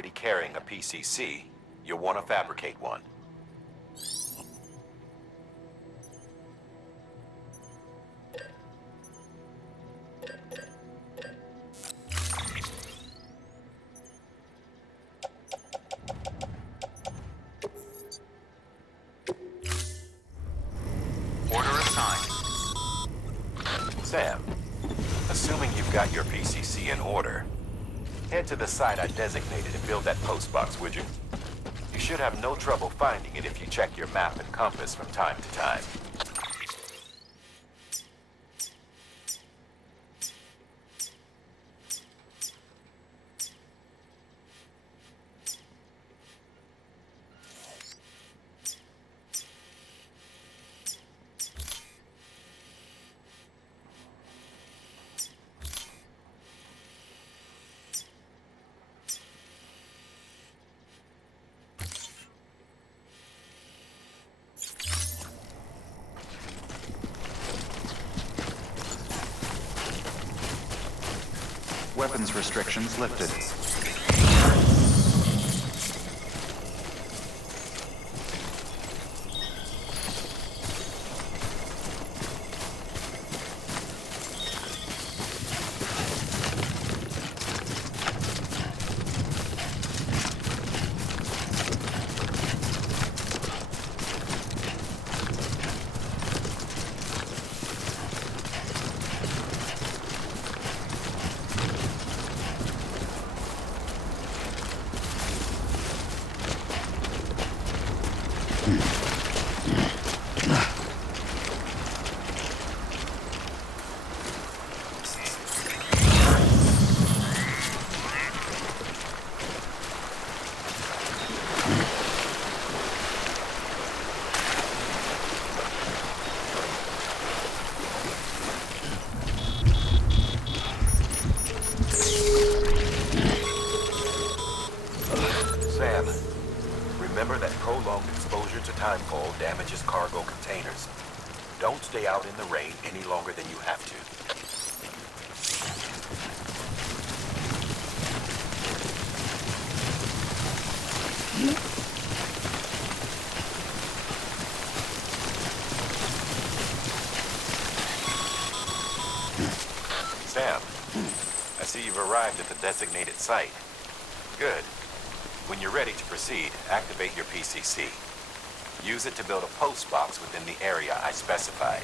already carrying a PCC, you'll want to fabricate one. Order assigned. Sam, assuming you've got your PCC in order, head to the site I designated and build that postbox, would you? You should have no trouble finding it if you check your map and compass from time to time. Weapons restrictions lifted. Sam, remember that prolonged exposure to timefall damages cargo containers. Don't stay out in the rain any longer than you have to. Sam, I see you've arrived at the designated site. Good. When you're ready to proceed, activate your PCC. Use it to build a post box within the area I specified.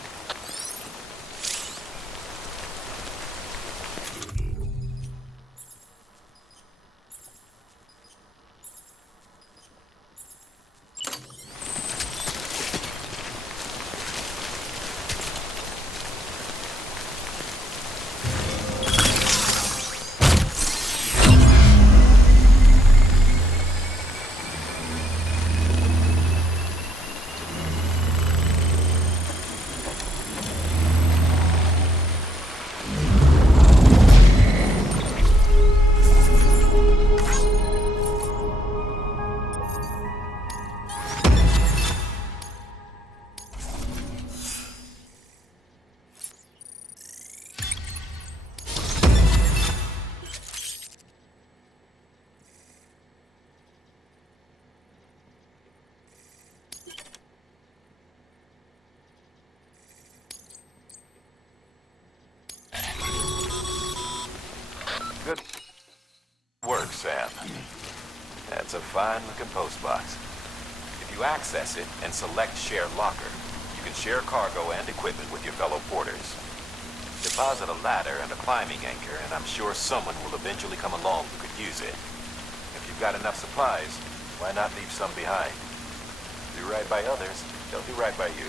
Good work, Sam. That's a fine-looking post box. If you access it and select Share Locker, you can share cargo and equipment with your fellow porters. Deposit a ladder and a climbing anchor, and I'm sure someone will eventually come along who could use it. If you've got enough supplies, why not leave some behind? Do right by others, they'll do right by you.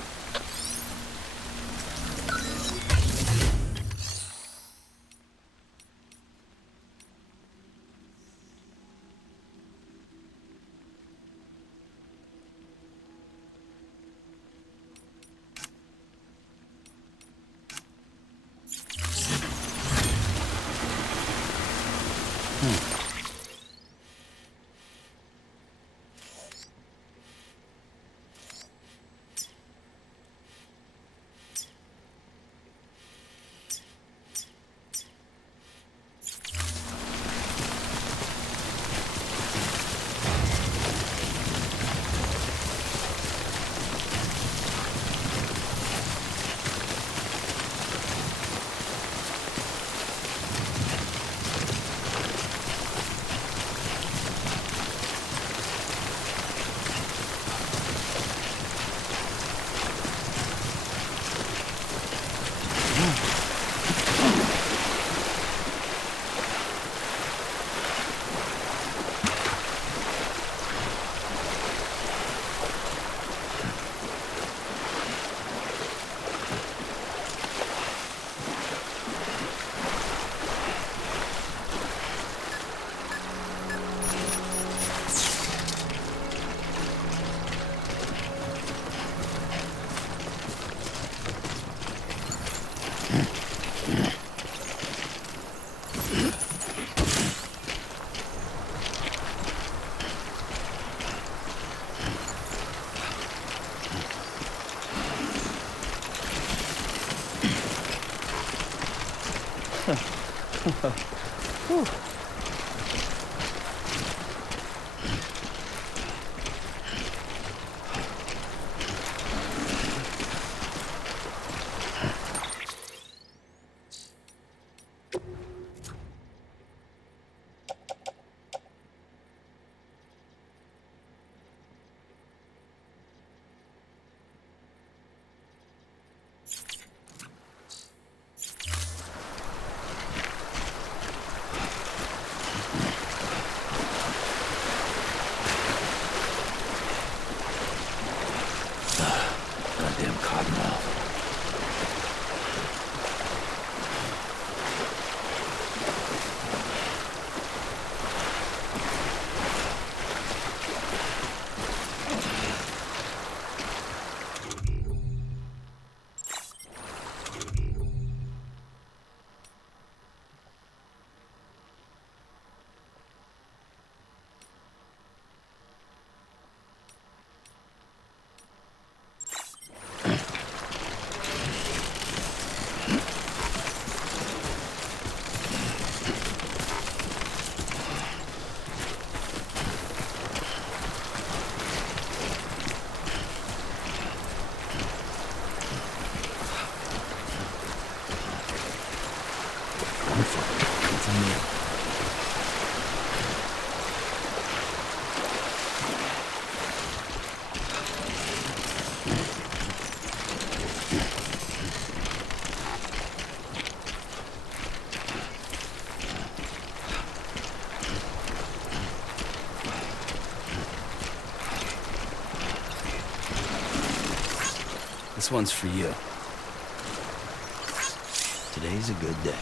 Whew. Goddamn cottonmouth. This one's for you. Today's a good day.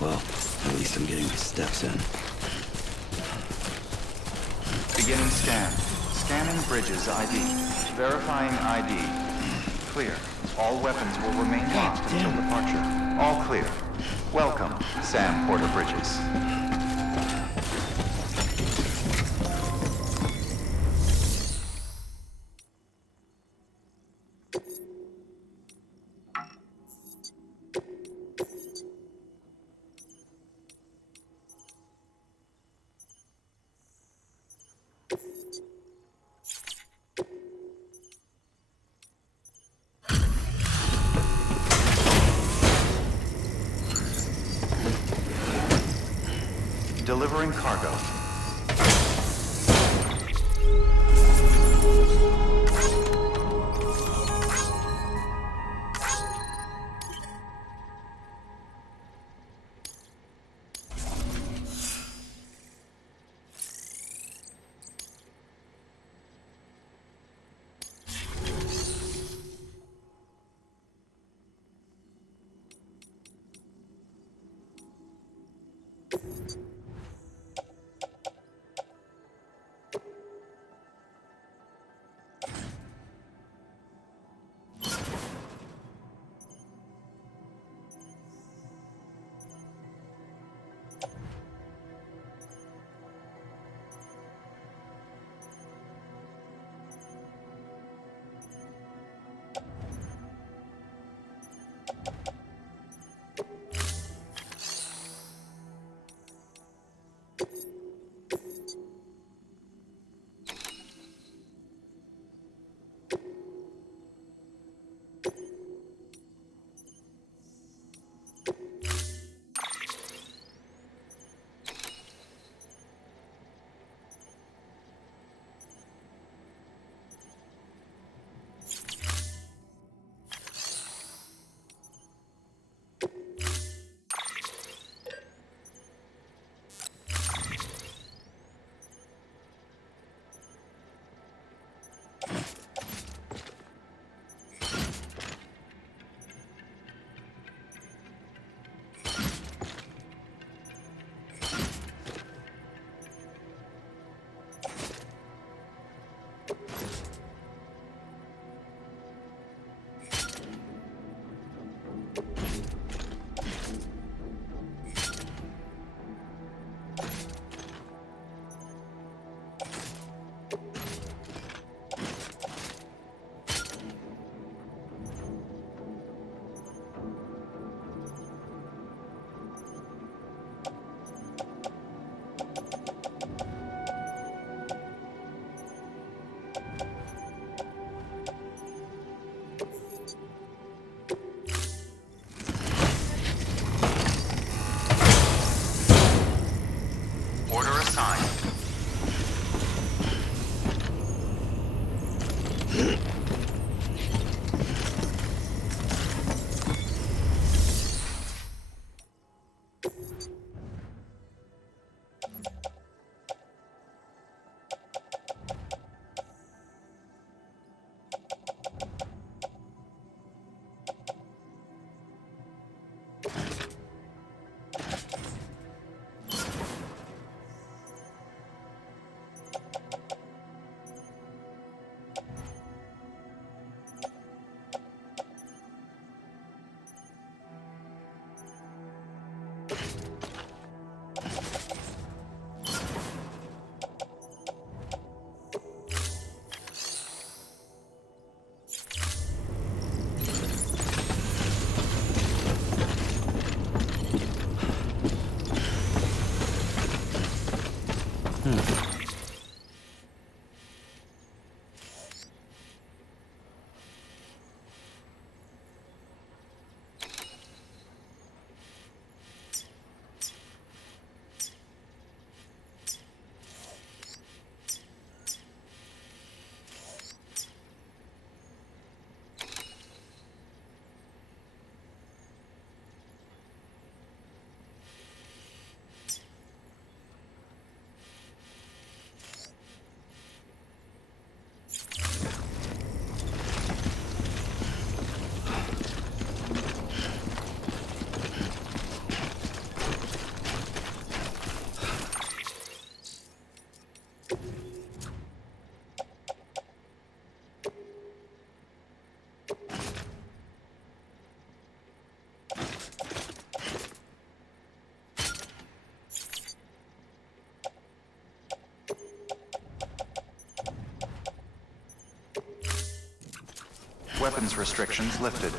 Well, at least I'm getting my steps in. Beginning scan. Scanning bridges ID. Verifying ID. Clear. All weapons will remain locked until departure. All clear. Welcome, Sam Porter Bridges. Delivering cargo. Weapons restrictions lifted.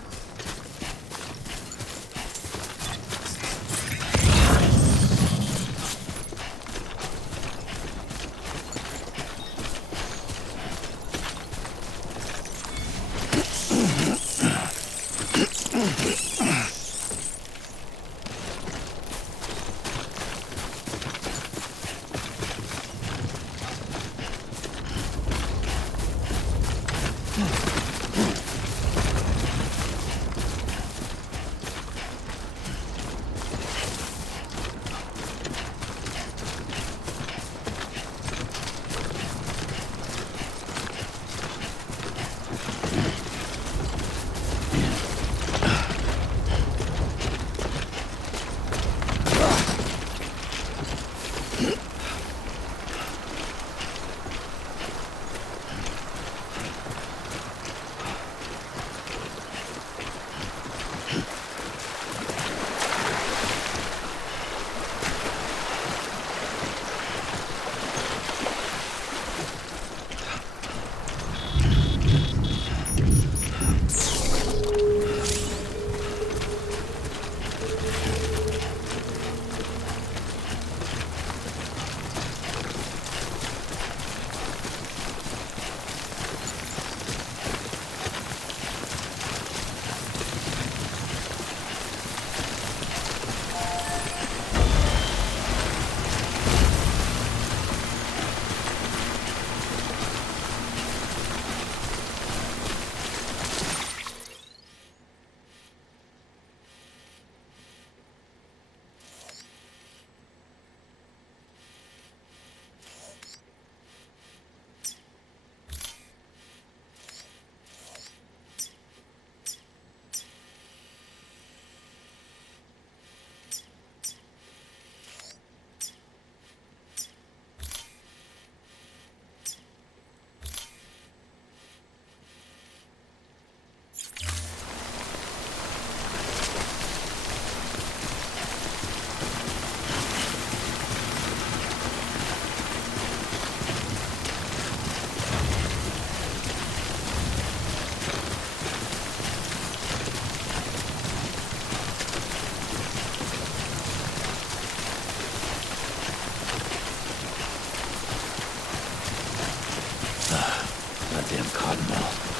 Goddamn cottonmouth.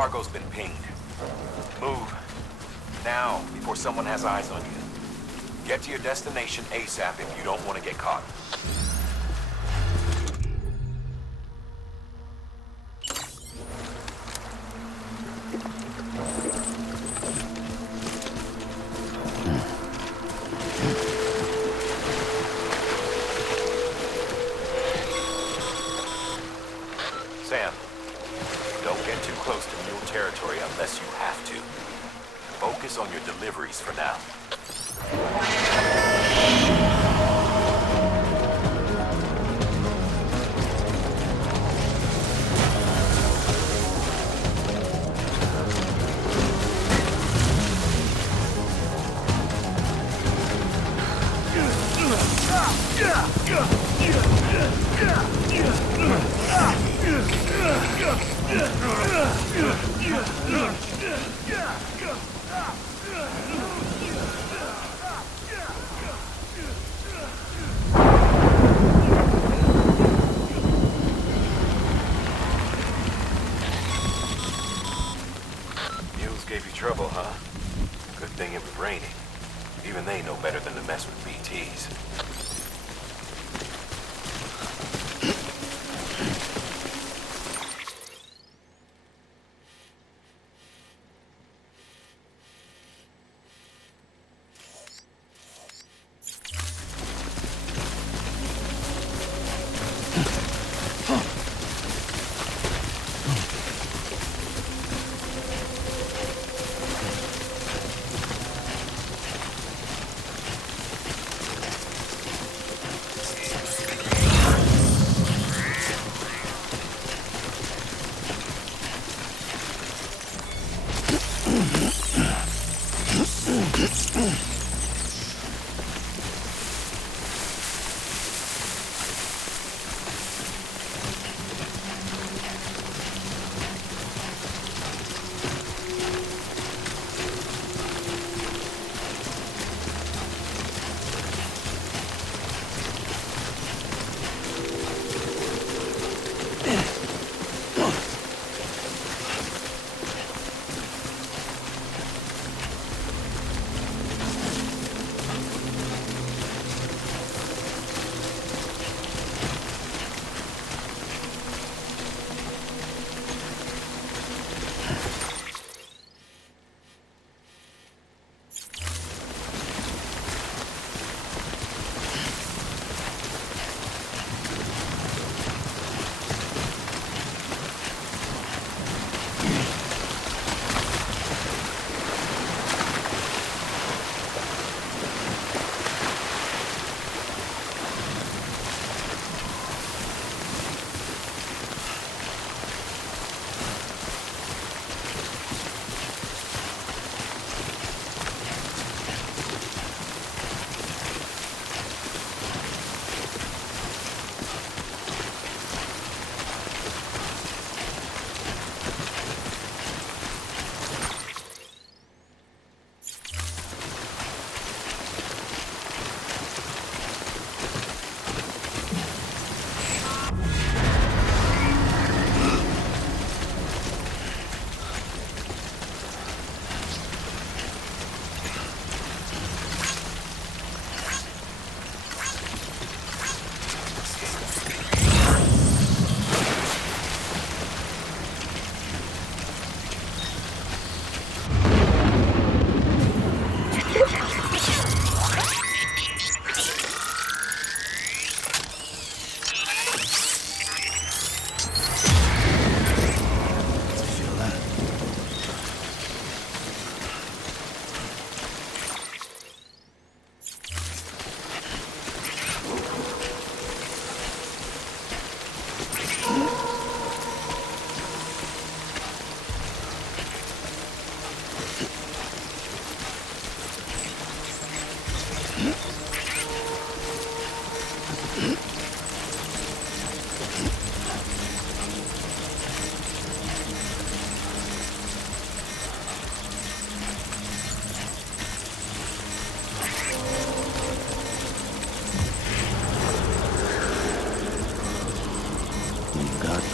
cargo's been pinged. Move. Now, before someone has eyes on you. Get to your destination ASAP if you don't want to get caught. Sam, don't get too close to mule territory unless you have to. Focus on your deliveries for now. Mules gave you trouble, huh? Good thing it was raining. Even they know better than to mess with BTs.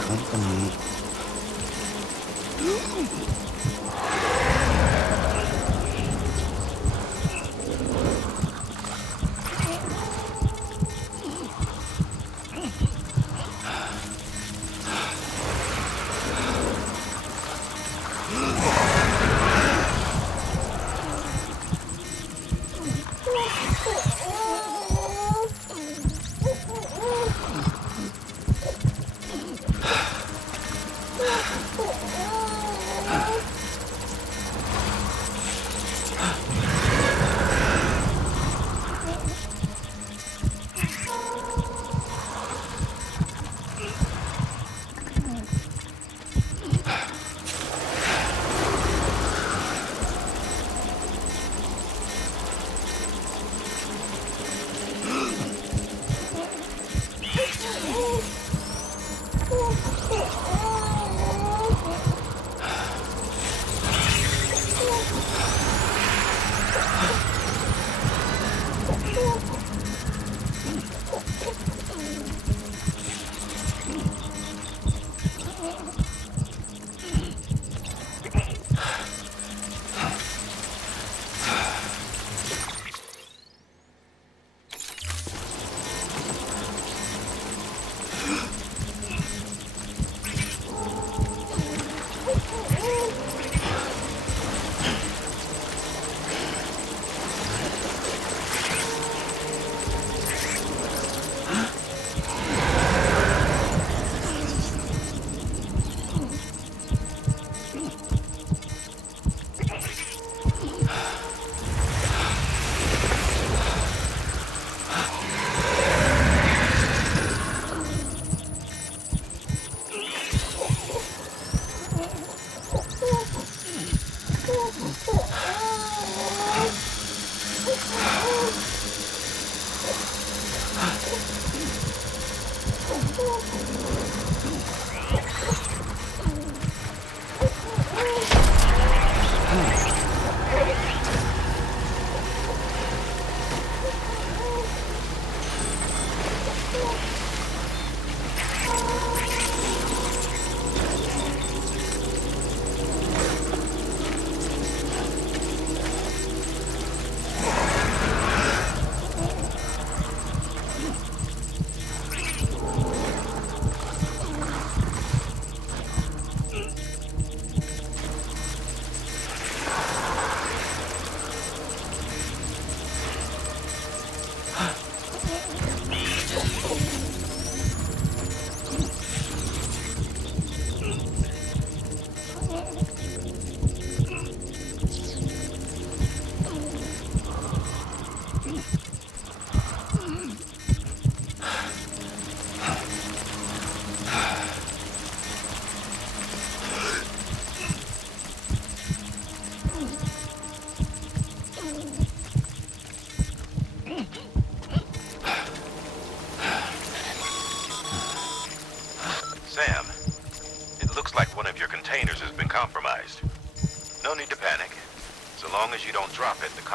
Company.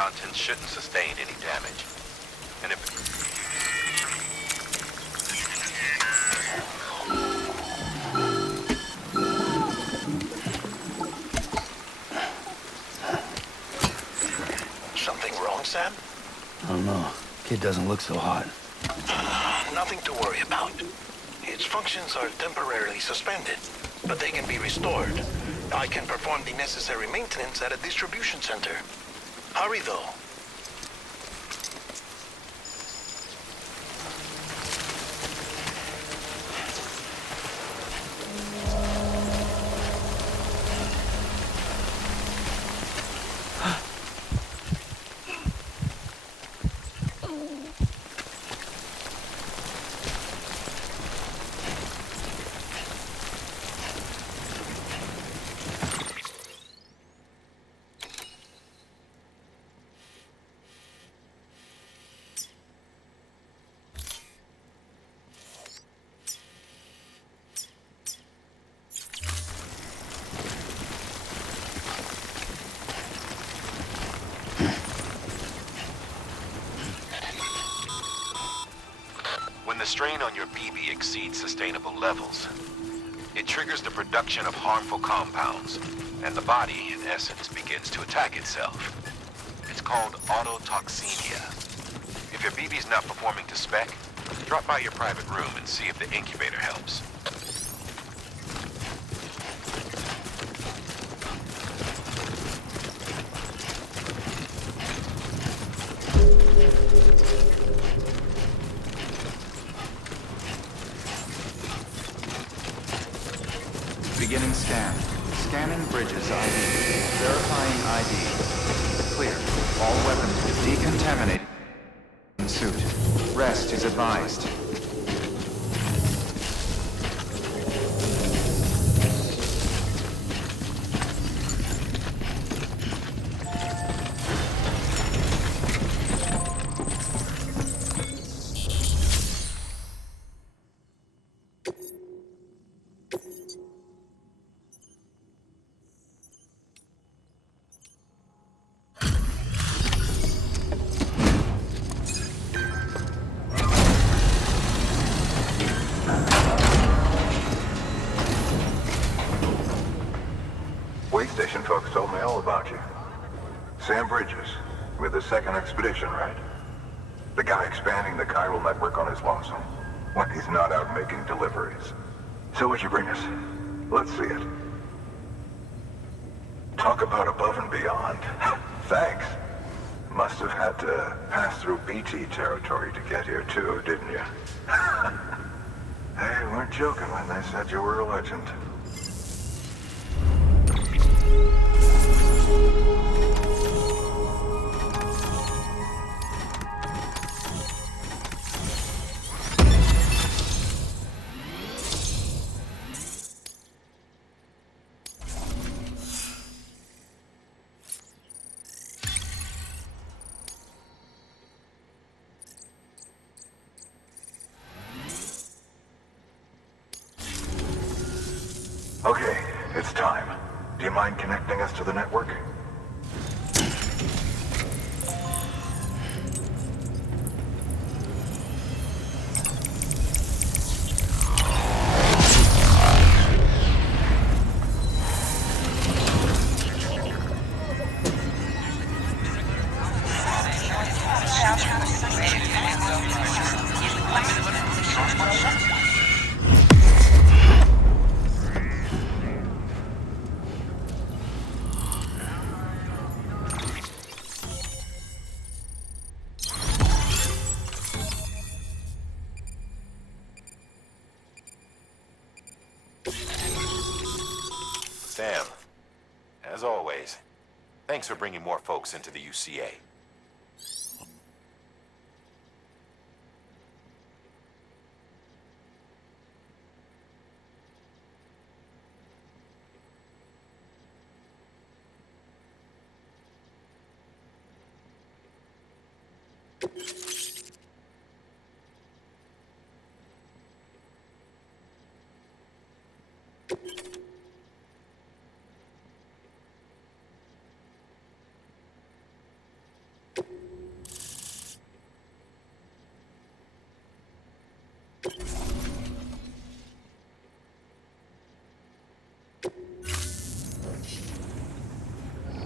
contents shouldn't sustain any damage. And if... Something wrong, Sam? I don't know. Kid doesn't look so hot. Nothing to worry about. Its functions are temporarily suspended, but they can be restored. I can perform the necessary maintenance at a distribution center. Hurry, though. When the strain on your BB exceeds sustainable levels, it triggers the production of harmful compounds, and the body, in essence, begins to attack itself. It's called autotoxemia. If your BB's not performing to spec, drop by your private room and see if the incubator helps. Beginning scan. Scanning bridges ID. Verifying ID. Clear. All weapons will decontaminate suit. Rest is advised. Wait station folks told me all about you. Sam Bridges, with the second expedition, right? The guy expanding the chiral network on his lonesome, when he's not out making deliveries. So what'd you bring us? Let's see it. Talk about above and beyond. Thanks. Must have had to pass through BT territory to get here too, didn't you? They weren't joking when they said you were a legend. Okay, it's time. Do you mind connecting us to the network? Sam, as always, thanks for bringing more folks into the UCA.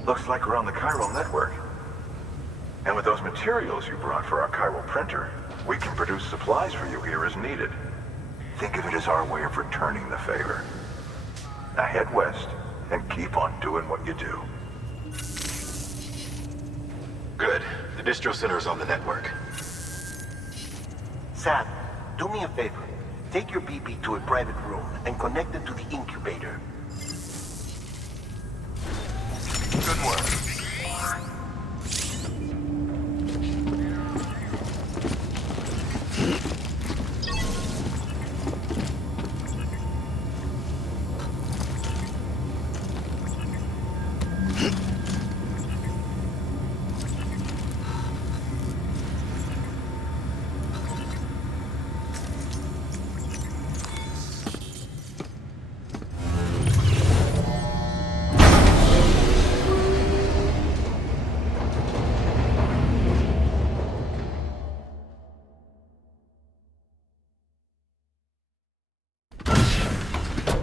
Looks like we're on the chiral network. And with those materials you brought for our chiral printer, we can produce supplies for you here as needed. Think of it as our way of returning the favor. Now head west and keep on doing what you do. Good. The distro center is on the network. Sam, do me a favor. Take your BB to a private room and connect it to the incubator. Good work.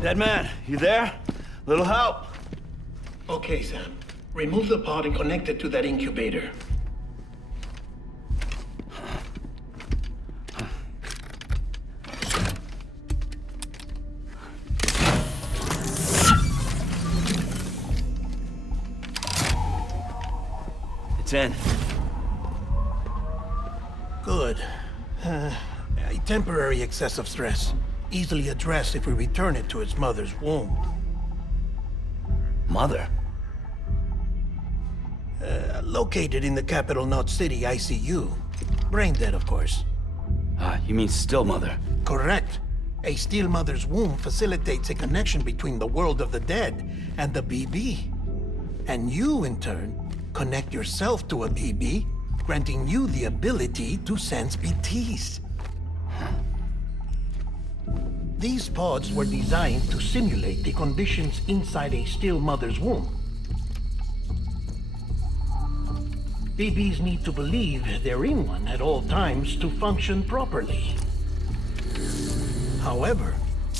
Dead man, you there? Little help? Okay, Sam. Remove the pod and connect it to that incubator. It's in. Good. A temporary excessive stress. Easily addressed if we return it to its mother's womb. Mother? Located in the capital Knot City ICU. Brain dead, of course. You mean still mother? Correct. A still mother's womb facilitates a connection between the world of the dead and the BB. And you, in turn, connect yourself to a BB, granting you the ability to sense BTs. These pods were designed to simulate the conditions inside a still mother's womb. BBs need to believe they're in one at all times to function properly. However,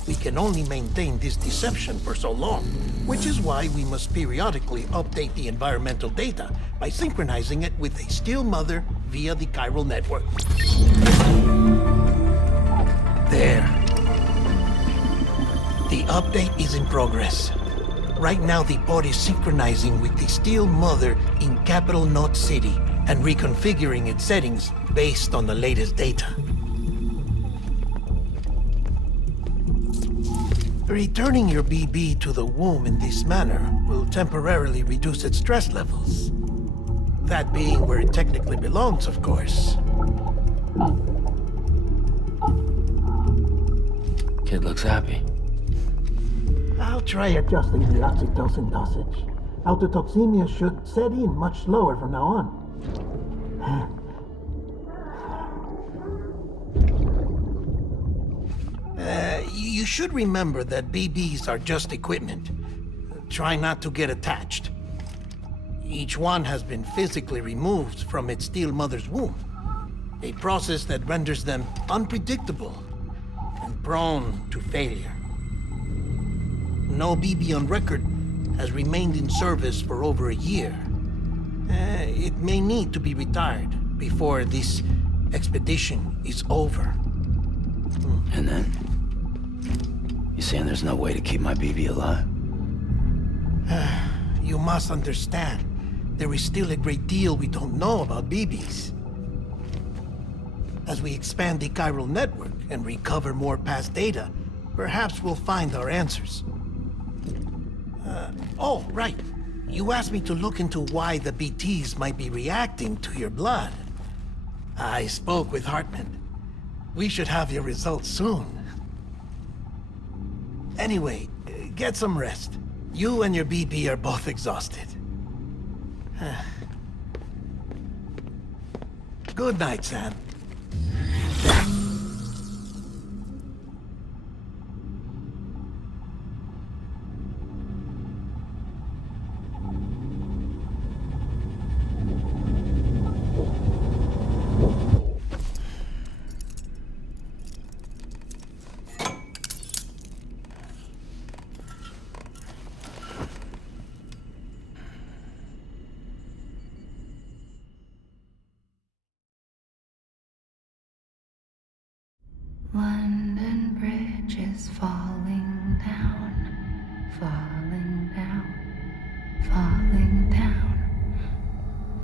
we can only maintain this deception for so long, which is why we must periodically update the environmental data by synchronizing it with a still mother via the chiral network. There. The update is in progress. Right now, the pod is synchronizing with the still mother in capital Knot City and reconfiguring its settings based on the latest data. Returning your BB to the womb in this manner will temporarily reduce its stress levels. That being where it technically belongs, of course. Kid looks happy. I'll try adjusting the oxytocin dosage. Autotoxemia should set in much slower from now on. You should remember that BBs are just equipment. Try not to get attached. Each one has been physically removed from its still mother's womb. A process that renders them unpredictable and prone to failure. No BB on record has remained in service for over a year. It may need to be retired before this expedition is over. And then? You saying there's no way to keep my BB alive? You must understand, there is still a great deal we don't know about BBs. As we expand the chiral network and recover more past data, perhaps we'll find our answers. Oh, right. You asked me to look into why the BTs might be reacting to your blood. I spoke with Hartman. We should have your results soon. Anyway, get some rest. You and your BB are both exhausted. Good night, Sam. Bridge is falling down, falling down, falling down.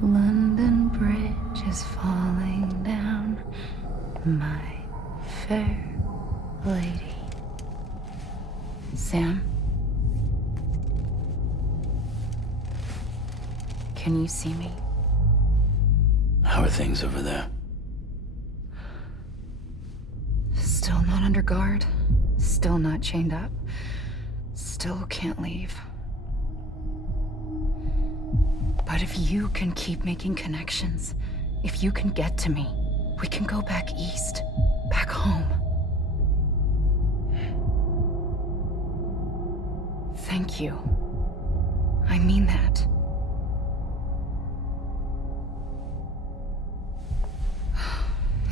London Bridge is falling down, my fair lady. Sam? Can you see me? How are things over there? Still not under guard. Still not chained up. Still can't leave. But if you can keep making connections, if you can get to me, we can go back east, back home. Thank you. I mean that.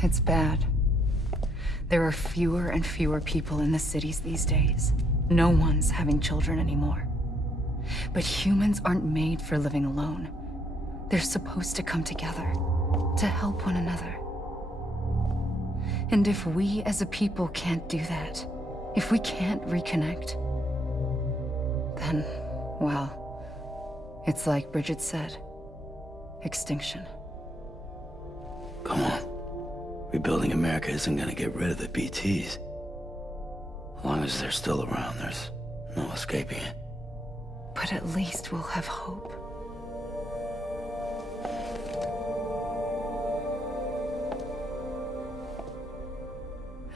It's bad. There are fewer and fewer people in the cities these days. No one's having children anymore. But humans aren't made for living alone. They're supposed to come together, to help one another. And if we as a people can't do that, if we can't reconnect, then, well, it's like Bridget said, extinction. Come on. Rebuilding America isn't gonna get rid of the BTs. As long as they're still around, there's no escaping it. But at least we'll have hope.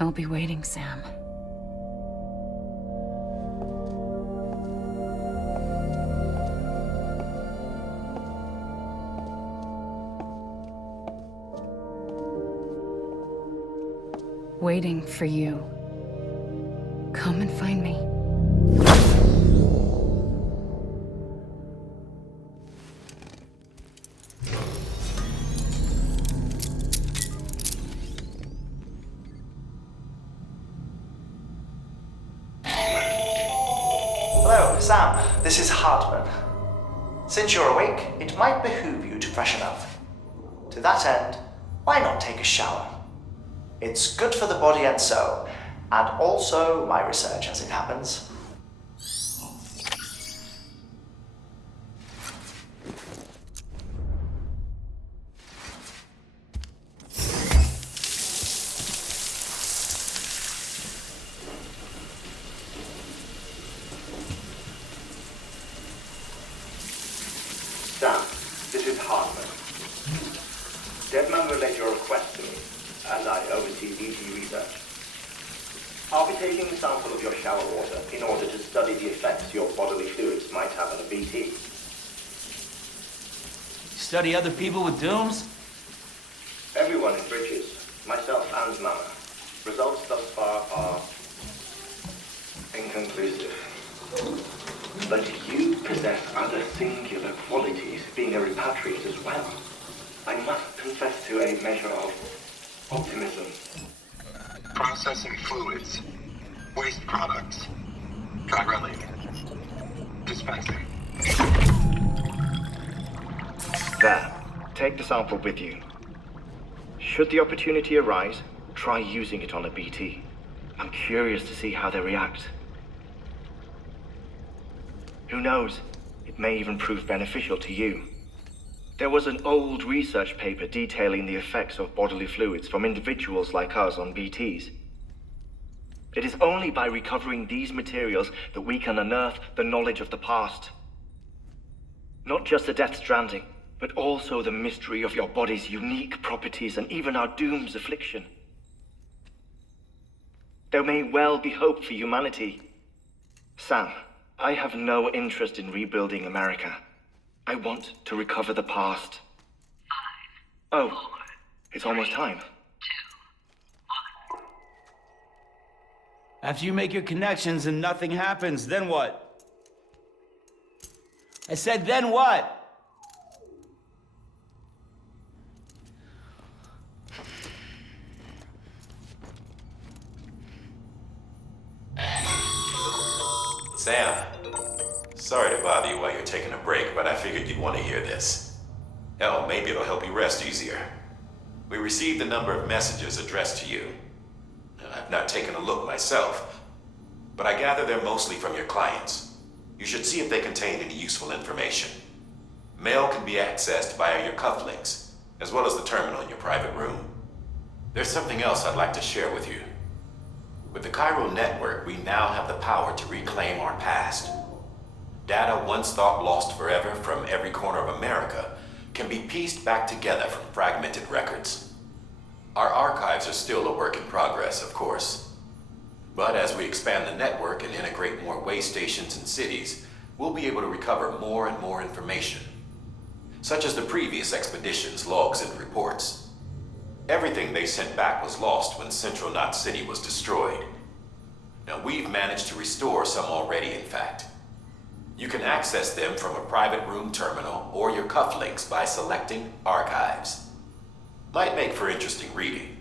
I'll be waiting, Sam. Waiting for you. Come and find me. Hello, Sam. This is Hartman. Since you're awake, it might behoove you to freshen up. To that end, why not take a shower? It's good for the body and soul, and also my research as it happens. Sam, this is Hartman. Deadman relayed your request to me, as I oversee BT research. I'll be taking a sample of your shower water in order to study the effects your bodily fluids might have on a BT. Study other people with dooms? Everyone in Bridges, myself and Mama. Results thus far are inconclusive. But you possess other singular qualities, being a repatriate as well. I must confess to a measure of optimism. Processing fluids. Waste products. Drilling. Dispensing. There. Take the sample with you. Should the opportunity arise, try using it on a BT. I'm curious to see how they react. Who knows? It may even prove beneficial to you. There was an old research paper detailing the effects of bodily fluids from individuals like us on BTs. It is only by recovering these materials that we can unearth the knowledge of the past. Not just the Death Stranding, but also the mystery of your body's unique properties and even our doom's affliction. There may well be hope for humanity. Sam, I have no interest in rebuilding America. I want to recover the past. 5, oh, 4, it's almost time. 2, 1. After you make your connections and nothing happens, then what? I said, then what? Sam, sorry to bother you while you're taking a break, but I figured you'd want to hear this. Hell, maybe it'll help you rest easier. We received a number of messages addressed to you. I've not taken a look myself, but I gather they're mostly from your clients. You should see if they contain any useful information. Mail can be accessed via your cufflinks, as well as the terminal in your private room. There's something else I'd like to share with you. With the chiral network, we now have the power to reclaim our past. Data once thought lost forever from every corner of America can be pieced back together from fragmented records. Our archives are still a work in progress, of course. But as we expand the network and integrate more way stations and cities, we'll be able to recover more and more information, such as the previous expedition's logs and reports. Everything they sent back was lost when Central Knot City was destroyed. Now we've managed to restore some already, in fact. You can access them from a private room terminal or your cufflinks by selecting Archives. Might make for interesting reading.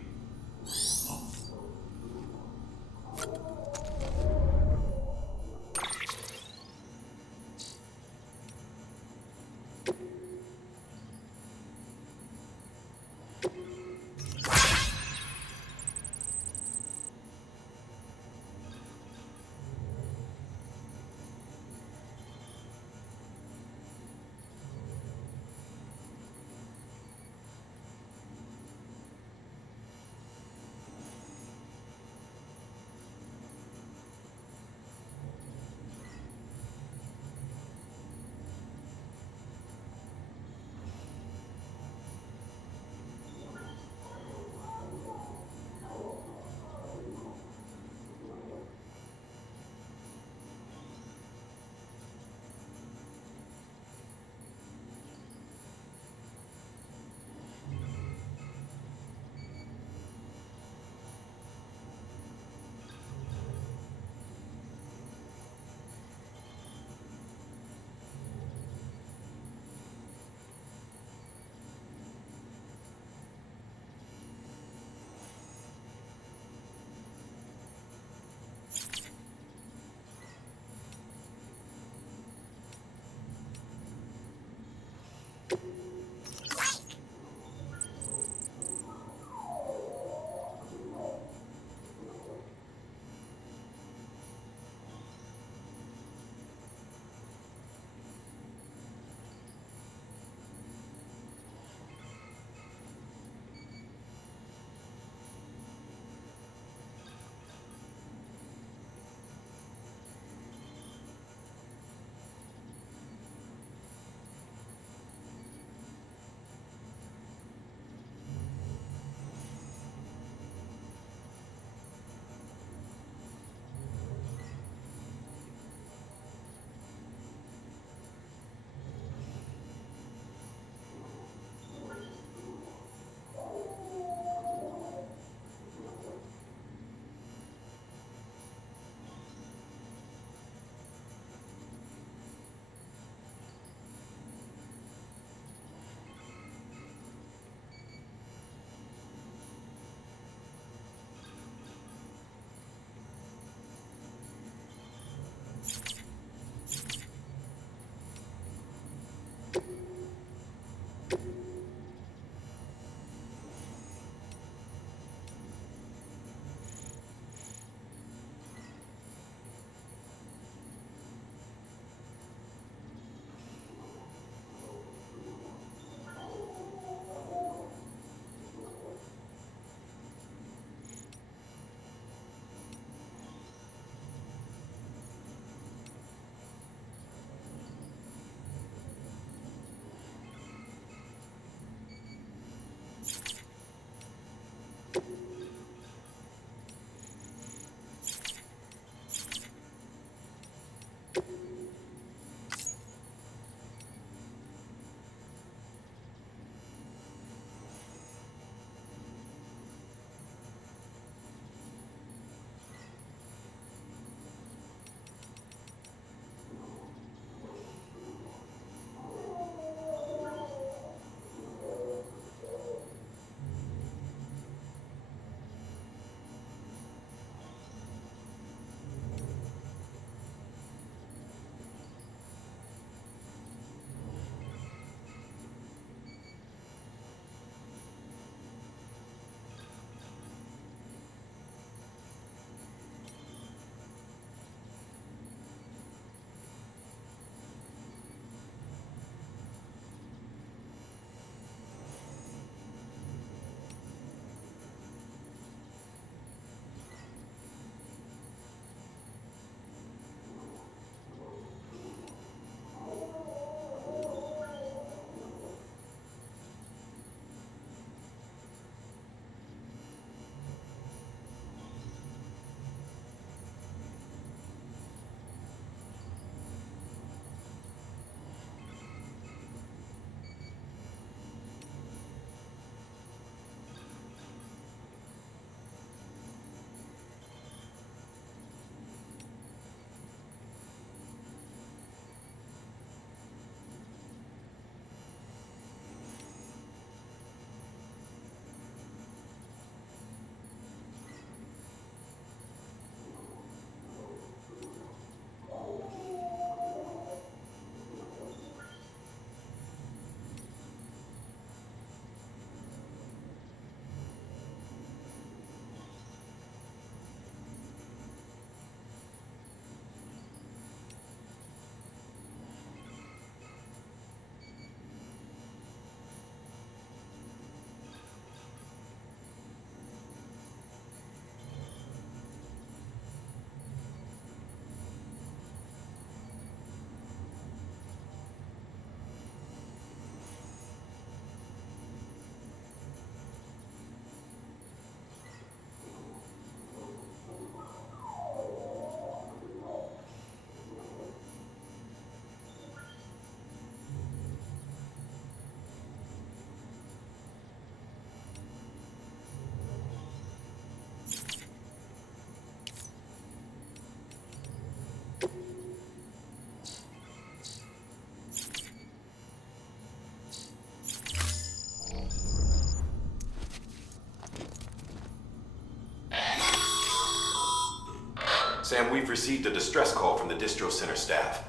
Sam, we've received a distress call from the distro center staff.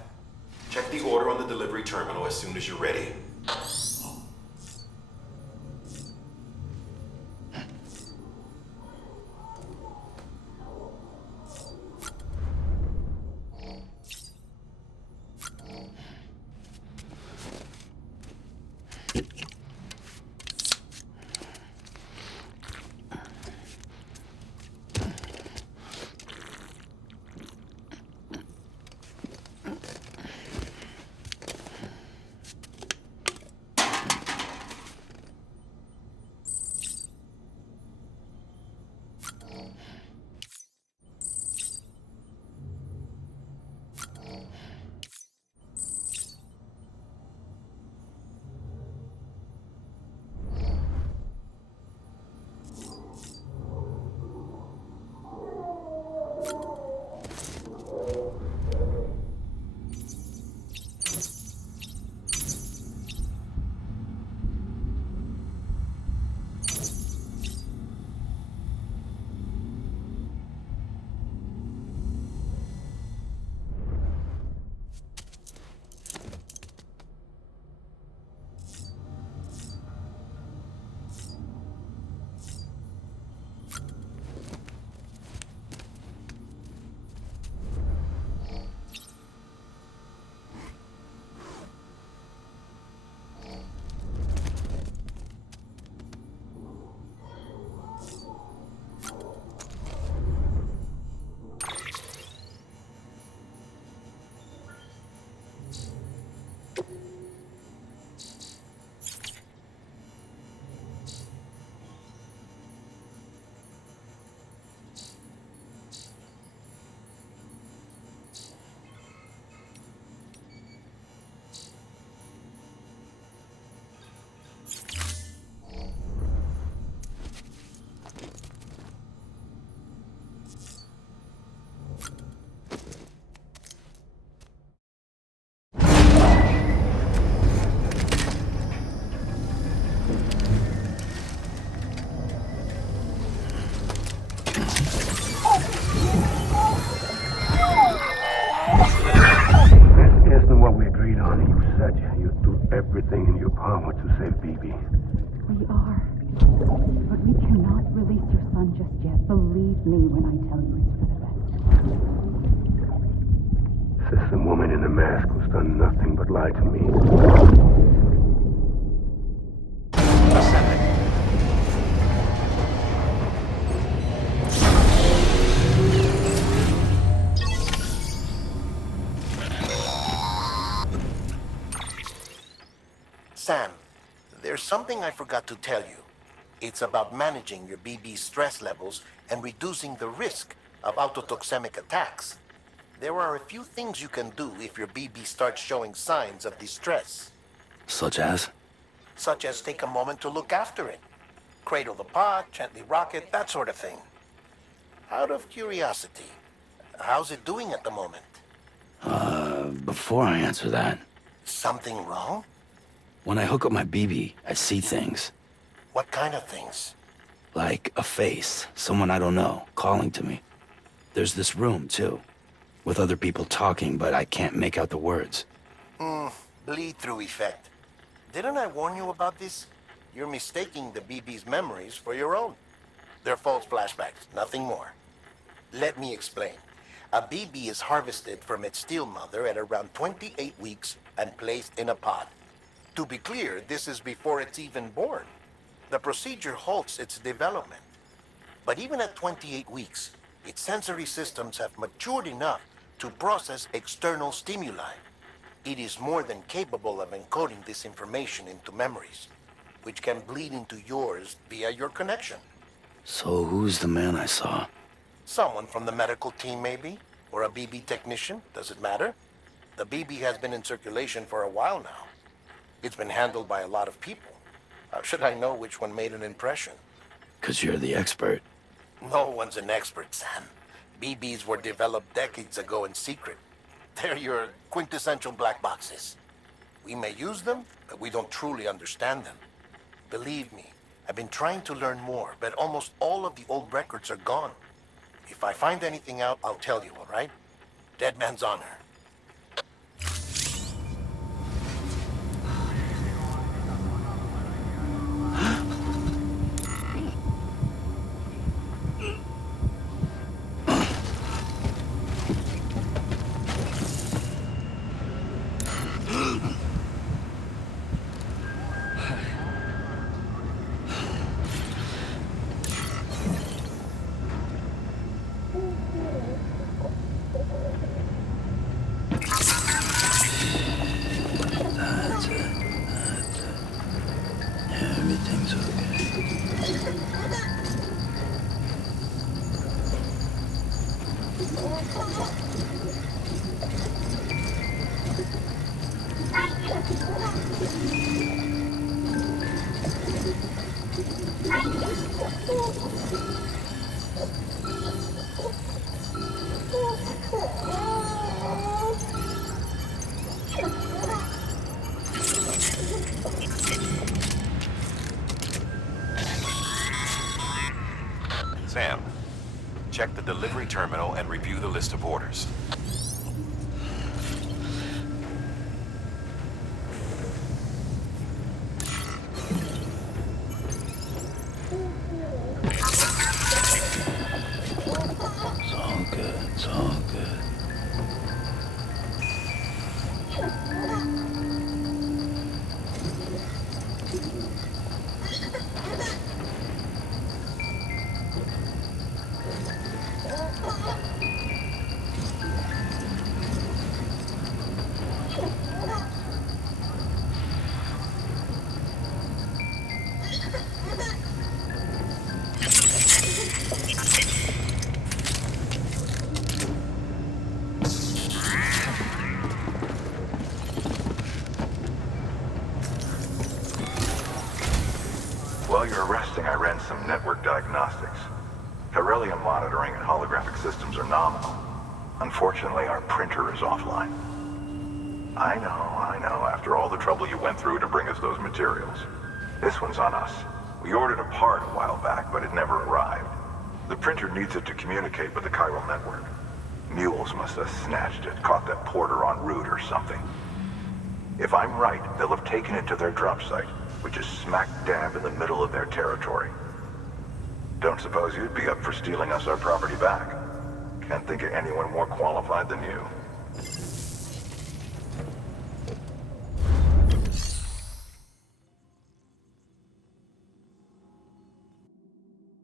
Check the order on the delivery terminal as soon as you're ready. Everything in your power to save BB. We are. But we cannot release your son just yet. Believe me when I tell you it's for the best. Says some woman in a mask who's done nothing but lie to me. Sam, there's something I forgot to tell you. It's about managing your BB's stress levels and reducing the risk of autotoxemic attacks. There are a few things you can do if your BB starts showing signs of distress. Such as? Such as take a moment to look after it. Cradle the pot, gently rock it, that sort of thing. Out of curiosity, how's it doing at the moment? Before I answer that, Something wrong? when I hook up my BB, I see things. What kind of things? Like a face, someone I don't know, calling to me. There's this room, too, with other people talking, but I can't make out the words. Bleed-through effect. Didn't I warn you about this? You're mistaking the BB's memories for your own. They're false flashbacks, nothing more. Let me explain. A BB is harvested from its steel mother at around 28 weeks and placed in a pod. To be clear, this is before it's even born. The procedure halts its development. But even at 28 weeks, its sensory systems have matured enough to process external stimuli. It is more than capable of encoding this information into memories, which can bleed into yours via your connection. So who's the man I saw? Someone from the medical team, maybe? Or a BB technician, does it matter? The BB has been in circulation for a while now. It's been handled by a lot of people. How should I know which one made an impression? 'Cause you're the expert. No one's an expert, Sam. BBs were developed decades ago in secret. They're your quintessential black boxes. We may use them, but we don't truly understand them. Believe me, I've been trying to learn more, but almost all of the old records are gone. If I find anything out, I'll tell you, all right? Dead man's honor. That's it. Yeah, everything's okay. Sam, check the delivery terminal and review the list of orders. It's all good. It's all good. While you're resting, I ran some network diagnostics. Beryllium monitoring and holographic systems are nominal. Unfortunately, our printer is offline. I know, after all the trouble you went through to bring us those materials. This one's on us. We ordered a part a while back, but it never arrived. The printer needs it to communicate with the chiral network. Mules must have snatched it, caught that porter en route or something. If I'm right, they'll have taken it to their drop site, which is smack dab in the middle of their territory. Don't suppose you'd be up for stealing us our property back? Can't think of anyone more qualified than you.